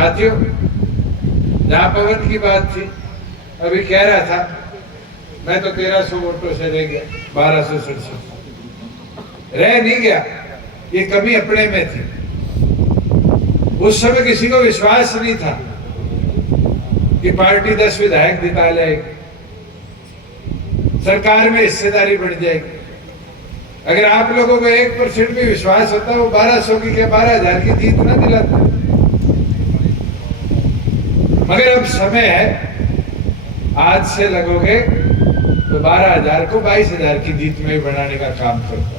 साथियों, जहां पवन की बात थी, अभी कह रहा था मैं तो 1300 वोटों से रह गया, 1267 रह नहीं गया, ये कमी अपने में थी। उस समय किसी को विश्वास नहीं था कि पार्टी 10 विधायक जिता लाएगी, सरकार में हिस्सेदारी बढ़ जाएगी। अगर आप लोगों को 1% भी विश्वास होता, वो 1200 की क्या 12,000 की जीत ना दिलाता। मगर अब समय है, आज से लगोगे तो 12,000 को 22,000 की जीत में बनाने का काम करता।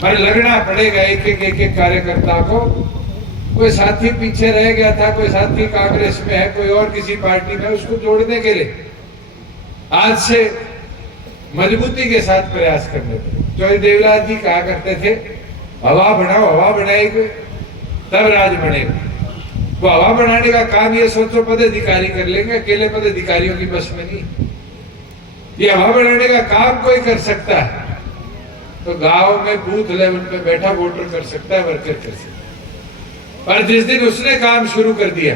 पर लगना पड़ेगा एक एक कार्यकर्ता को। कोई साथी पीछे रह गया था, कोई साथी कांग्रेस में है, कोई और किसी पार्टी में, उसको जोड़ने के लिए आज से मजबूती के साथ प्रयास करने थे। चौधरी देवलाल जी कहा करते थे, हवा बनाओ, हवा बनाएगी तब राज बनेगा। वो हवा बनाने का काम ये सोचो पदाधिकारी कर लेंगे, अकेले पदाधिकारियों की बस में नहीं। ये हवा बनाने का काम कोई कर सकता है तो गांव में बूथ लेवल पे बैठा वोटर कर सकता है, वर्कर कर सकता है। पर जिस दिन उसने काम शुरू कर दिया,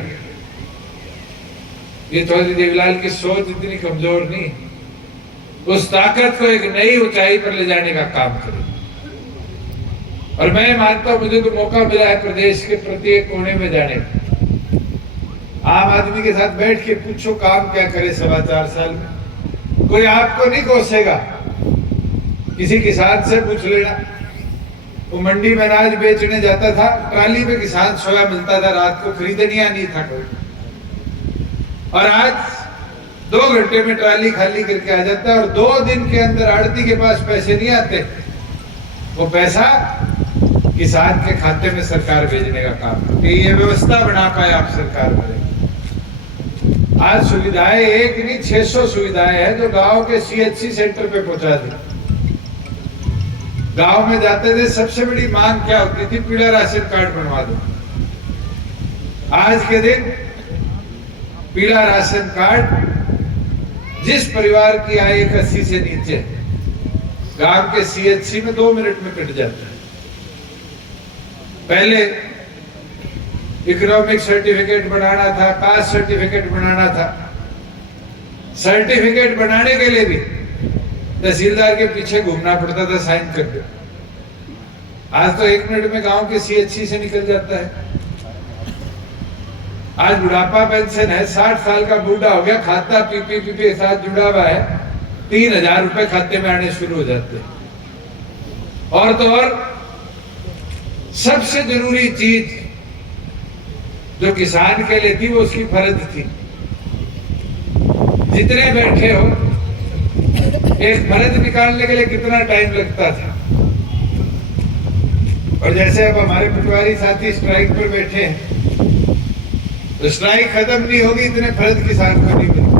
ये चौधरी देवलाल की सोच इतनी कमजोर नहीं, उस ताकत को एक नई ऊंचाई पर ले जाने का काम करे। और मैं मानता हूं, मुझे तो मौका मिला है प्रदेश के प्रत्येक कोने में जाने का। आम आदमी के साथ बैठ के पूछो काम क्या करे 4.25 साल में, कोई आपको नहीं कोसेगा। किसी किसान से पूछ लेना, वो मंडी में अनाज बेचने जाता था, ट्राली में किसान सोया मिलता था, रात को खरीदनिया नहीं था कोई। और आज 2 घंटे में ट्राली खाली करके आ जाता है, और 2 दिन के अंदर आड़ती के पास पैसे नहीं आते, वो पैसा किसान के खाते में सरकार भेजने का काम करती है। ये व्यवस्था बना पाए आप सरकार में। आज सुविधाएं एक नहीं 600 सुविधाएं हैं जो गांव के CHC सेंटर पे पहुंचा दी। गांव में जाते थे, सबसे बड़ी मांग क्या होती थी, पीला राशन कार्ड बनवा दो। आज के दिन पीला राशन कार्ड जिस परिवार की आय 80 से नीचे, गांव के CHC में 2 मिनट में कट जाता है। पहले इकोनॉमिक सर्टिफिकेट बनाना था, कास्ट सर्टिफिकेट बनाना था। सर्टिफिकेट बनाने के लिए भी तहसीलदार के पीछे घूमना पड़ता था, साइन कर दो। आज तो 1 मिनट में गांव के CHC से निकल जाता है। आज बुढ़ापा पेंशन है, 60 साल का बूढ़ा हो गया, खाता पीपी के साथ जुड़ा हुआ है, 3,000 रुपए खाते में आने शुरू हो जाते हैं। और तो और सबसे जरूरी चीज जो किसान के लिए थी, वो उसकी फर्ज थी। जितने बैठे हो, एक फर्ज निकालने के लिए कितना टाइम लगता था। और जैसे अब हमारे पटवारी साथी स्ट्राइक पर बैठे हैं, तो स्ट्राइक खत्म नहीं होगी इतने फर्ज किसान को नहीं मिलेंगे।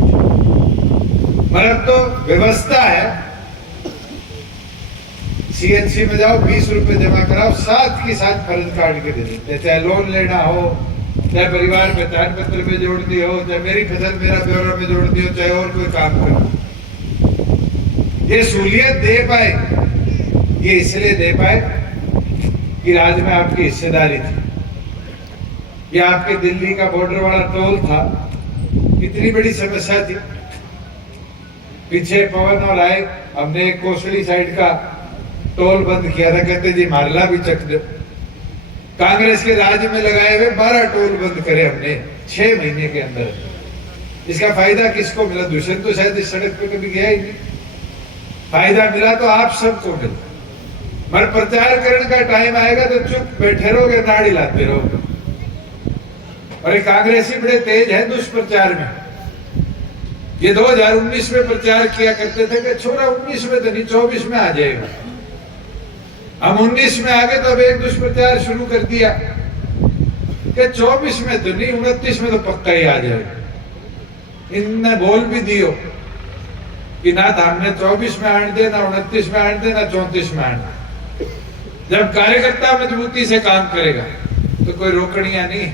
मतलब तो व्यवस्था है, CHC में जाओ, 20 रुपए जमा कराओ, साथ के साथ फर्ज काट के दे देते। चाहे लोन लेना हो, चाहे परिवार पहचान पत्र में जोड़ दी हो, चाहे मेरी फसल मेरा ब्यौरा में जोड़ दी हो, चाहे और कोई काम करो। ये सहूलियत दे पाए, ये इसलिए दे पाए कि राज्य में आपकी हिस्सेदारी थी। ये आपके दिल्ली का बॉर्डर वाला टोल था, कितनी बड़ी समस्या थी। पीछे पवन और आए, हमने एक कोसली साइड का टोल बंद किया था, कहते जी मारला भी चक दो। कांग्रेस के राज में लगाए हुए 12 टोल बंद करे हमने 6 महीने के अंदर। इसका फायदा किसको मिला? दुष्यंत तो शायद इस सड़क पे कभी गया ही नहीं। फायदा मिला तो आप सबको मिला। मगर प्रचार करने का टाइम आएगा तो चुप बैठे रहोगे, नाड़ी लाते रहोगे। और ये कांग्रेसी बड़े तेज है दुष्प्रचार में। ये 2019 में प्रचार किया करते थे कि छोरा 19 में तो नहीं, 24 में आ जाएगा। हम 19 में आ गए तो अब एक दुष्प्रचार शुरू कर दिया कि 24 में तो नहीं, 29 में तो पक्का ही आ जाएगा। इनने बोल भी दियो कि ना तो हमने 24 में आने दे, ना 29 में आने दे, ना 34 में आने दे। जब कार्यकर्ता मजबूती से काम करेगा तो कोई रोकड़ियां नहीं,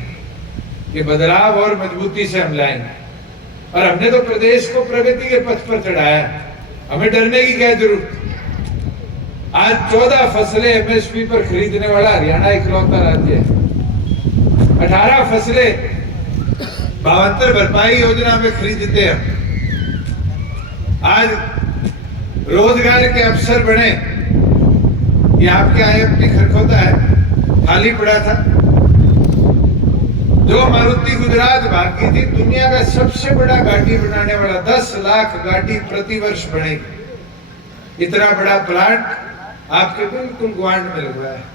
ये बदलाव और मजबूती से हम लाएंगे। और हमने तो प्रदेश को प्रगति के पथ पर चढ़ाया, हमें डरने की क्या जरूरत। आज 14 फसलें MSP पर खरीदने वाला हरियाणा इकलौता राज्य है। 18 फसलें भावांतर भरपाई योजना में खरीदते हैं। आज रोजगार के अवसर बने। ये आपके आईएमपी खरखोदा है, खाली पड़ा था। जो मारुति गुजरात भागी थी, दुनिया का सबसे बड़ा गाड़ी बनाने वाला, 10 लाख गाड़ी प्रतिवर्ष बनेगी। इतना बड़ा प्लांट आपके बिल्कुल ग्वांड में लगा है।